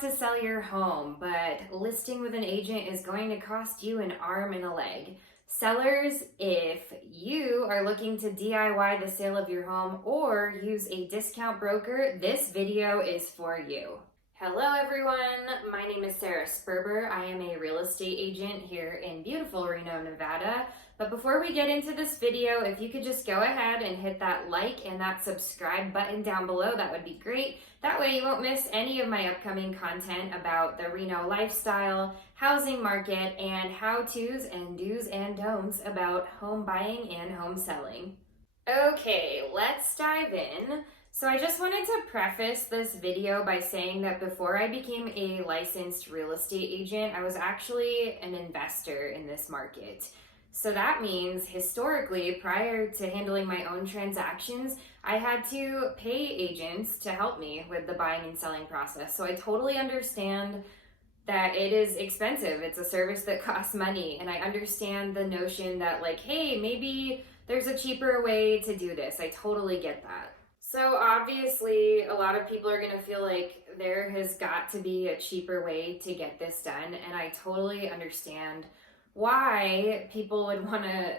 want to sell your home, but listing with an agent is going to cost you an arm and a leg. Sellers, if you are looking to DIY the sale of your home or use a discount broker, this video is for you. Hello everyone, my name is Sperber. I am a real estate agent here in beautiful Reno, Nevada. But before we get into this video, if you could just go ahead and hit that like and that subscribe button down below, that would be great. That way you won't miss any of my upcoming content about the Reno lifestyle, housing market, and how-tos and do's and don'ts about home buying and home selling. Okay, let's dive in. So I just wanted to preface this video by saying that before I became a licensed real estate agent, I was actually an investor in this market. So that means historically, prior to handling my own transactions, I had to pay agents to help me with the buying and selling process. So I totally understand that it is expensive. It's a service that costs money. And I understand the notion that like, hey, maybe there's a cheaper way to do this. I totally get that. So obviously, a lot of people are going to feel like there has got to be a cheaper way to get this done. And I totally understand why people would want to,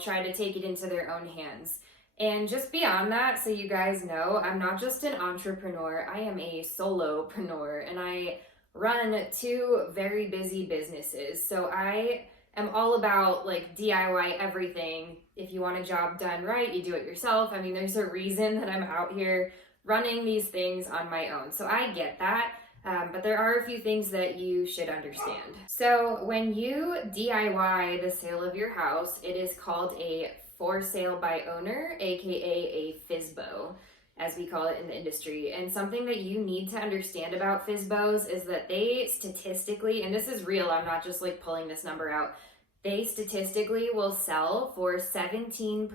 try to take it into their own hands. And just beyond that, so you guys know, I'm not just an entrepreneur, I am a solopreneur, and I run two very busy businesses. So I am all about like DIY everything. If you want a job done right, you do it yourself. I mean, there's a reason that I'm out here running these things on my own. So I get that. But there are a few things that you should understand. So when you DIY the sale of your house, it is called a for sale by owner, aka a FSBO, as we call it in the industry. And something that you need to understand about FSBOs is that they statistically, and this is real, I'm not just like pulling this number out, they statistically will sell for 17%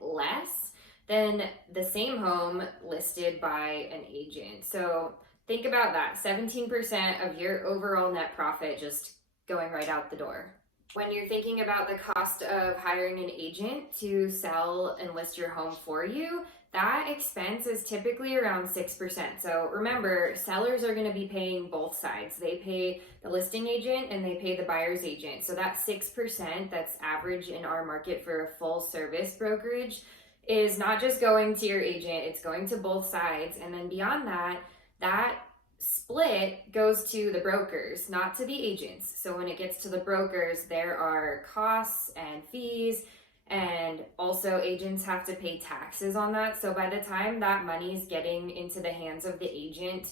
less than the same home listed by an agent. So think about that, 17% of your overall net profit just going right out the door. When you're thinking about the cost of hiring an agent to sell and list your home for you, that expense is typically around 6%. So remember, sellers are going to be paying both sides. They pay the listing agent and they pay the buyer's agent. So that 6% that's average in our market for a full service brokerage is not just going to your agent, it's going to both sides. And then beyond that, that split goes to the brokers, not to the agents. So when it gets to the brokers, there are costs and fees, and also agents have to pay taxes on that. So by the time that money's getting into the hands of the agent,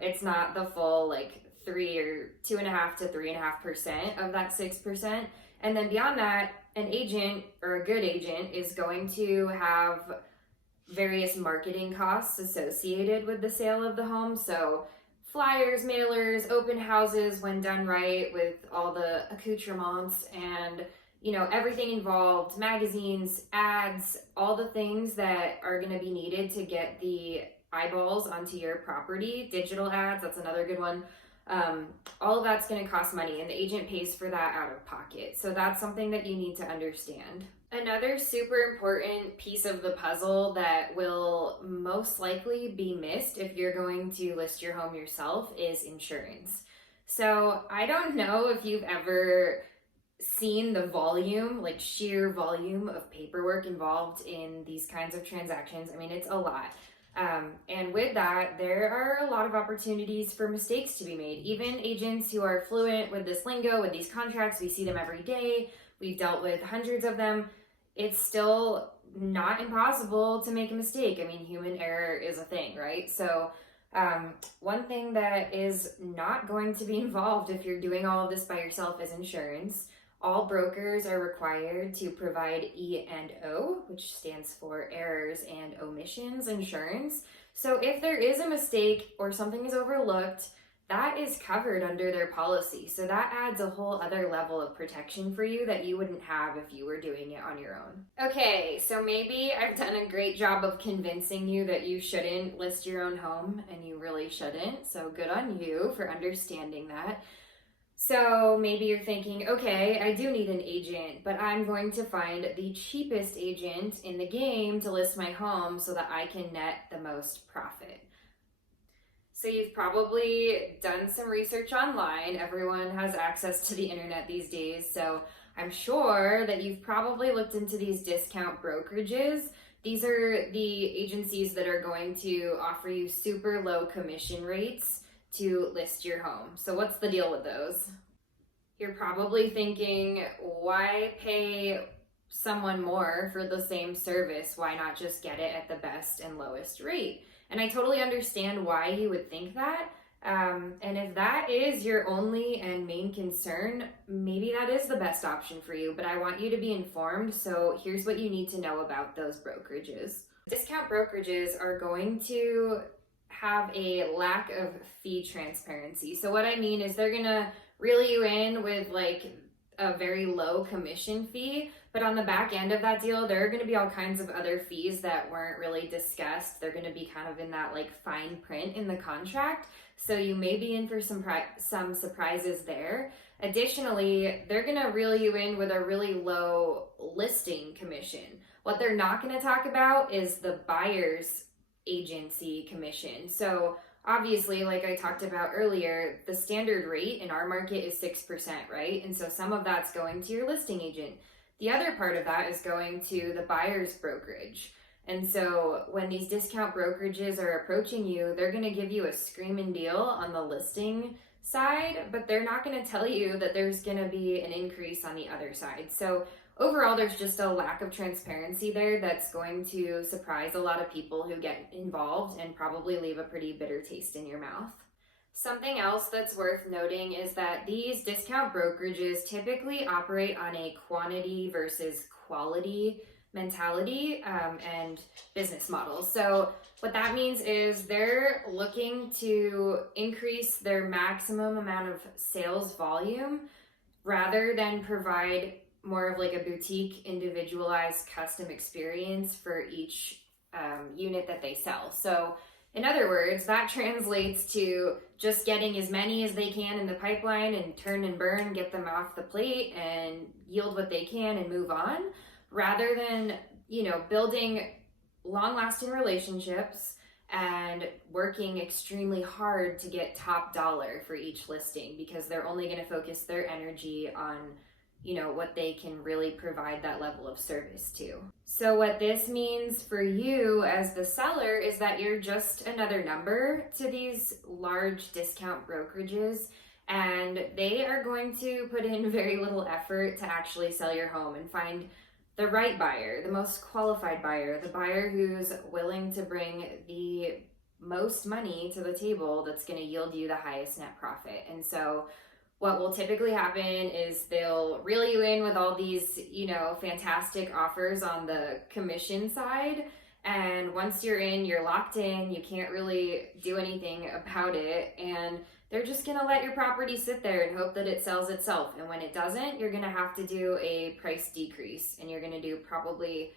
it's not the full like 2.5% to 3.5% of that 6%. And then beyond that, an agent or a good agent is going to have various marketing costs associated with the sale of the home. So flyers, mailers, open houses when done right with all the accoutrements and, everything involved, magazines, ads, all the things that are going to be needed to get the eyeballs onto your property. Digital ads, that's another good one. All of that's going to cost money and the agent pays for that out of pocket. So that's something that you need to understand. Another super important piece of the puzzle that will most likely be missed if you're going to list your home yourself is insurance. So I don't know if you've ever seen the volume, like sheer volume of paperwork involved in these kinds of transactions. I mean, it's a lot. And with that, there are a lot of opportunities for mistakes to be made. Even agents who are fluent with this lingo, with these contracts, we see them every day. We've dealt with hundreds of them. It's still not impossible to make a mistake. I mean, human error is a thing, right? So one thing that is not going to be involved if you're doing all of this by yourself is insurance. All brokers are required to provide E&O, which stands for errors and omissions insurance. So if there is a mistake or something is overlooked, that is covered under their policy. So that adds a whole other level of protection for you that you wouldn't have if you were doing it on your own. Okay, so maybe I've done a great job of convincing you that you shouldn't list your own home, and you really shouldn't. So good on you for understanding that. So maybe you're thinking, okay, I do need an agent, but I'm going to find the cheapest agent in the game to list my home so that I can net the most profit. So you've probably done some research online. Everyone has access to the internet these days, so I'm sure that you've probably looked into these discount brokerages. These are the agencies that are going to offer you super low commission rates to list your home. So what's the deal with those? You're probably thinking, why pay someone more for the same service? Why not just get it at the best and lowest rate? And I totally understand why you would think that. And if that is your only and main concern, maybe that is the best option for you, but I want you to be informed. So here's what you need to know about those brokerages. Discount brokerages are going to have a lack of fee transparency. So what I mean is they're gonna reel you in with like a very low commission fee, but on the back end of that deal, there are going to be all kinds of other fees that weren't really discussed. They're going to be kind of in that like fine print in the contract, so you may be in for some surprises there. Additionally, they're going to reel you in with a really low listing commission. What they're not going to talk about is the buyer's agency commission. So obviously, like I talked about earlier, the standard rate in our market is 6%, right? And so some of that's going to your listing agent. The other part of that is going to the buyer's brokerage. And so when these discount brokerages are approaching you, they're going to give you a screaming deal on the listing side, but they're not going to tell you that there's going to be an increase on the other side. So overall, there's just a lack of transparency there that's going to surprise a lot of people who get involved and probably leave a pretty bitter taste in your mouth. Something else that's worth noting is that these discount brokerages typically operate on a quantity versus quality mentality and business model. So what that means is they're looking to increase their maximum amount of sales volume rather than provide more of like a boutique, individualized custom experience for each unit that they sell. So in other words, that translates to just getting as many as they can in the pipeline and turn and burn, get them off the plate and yield what they can and move on, rather than, building long-lasting relationships and working extremely hard to get top dollar for each listing, because they're only going to focus their energy on what they can really provide that level of service to. So what this means for you as the seller is that you're just another number to these large discount brokerages, and they are going to put in very little effort to actually sell your home and find the right buyer, the most qualified buyer, the buyer who's willing to bring the most money to the table that's going to yield you the highest net profit. And so what will typically happen is they'll reel you in with all these, fantastic offers on the commission side. And once you're in, you're locked in, you can't really do anything about it. And they're just gonna let your property sit there and hope that it sells itself. And when it doesn't, you're gonna have to do a price decrease. And you're gonna do probably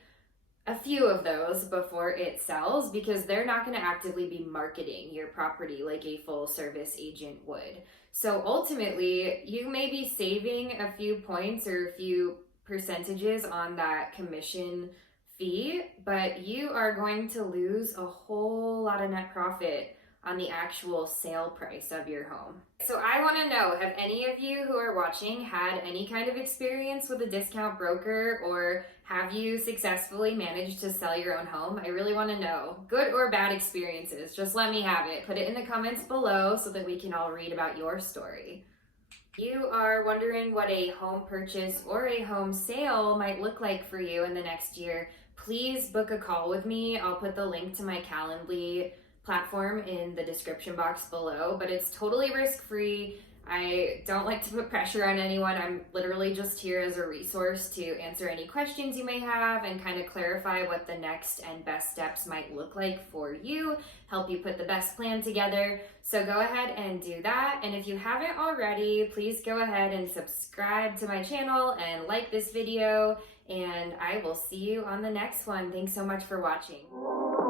a few of those before it sells, because they're not going to actively be marketing your property like a full service agent would. So ultimately, you may be saving a few points or a few percentages on that commission fee, but you are going to lose a whole lot of net profit on the actual sale price of your home. So I want to know, have any of you who are watching had any kind of experience with a discount broker, or have you successfully managed to sell your own home? I really want to know. Good or bad experiences, just let me have it. Put it in the comments below so that we can all read about your story. You are wondering what a home purchase or a home sale might look like for you in the next year. Please book a call with me. I'll put the link to my Calendly platform in the description box below, but it's totally risk-free. I don't like to put pressure on anyone. I'm literally just here as a resource to answer any questions you may have and kind of clarify what the next and best steps might look like for you, help you put the best plan together. So go ahead and do that. And if you haven't already, please go ahead and subscribe to my channel and like this video, and I will see you on the next one. Thanks so much for watching.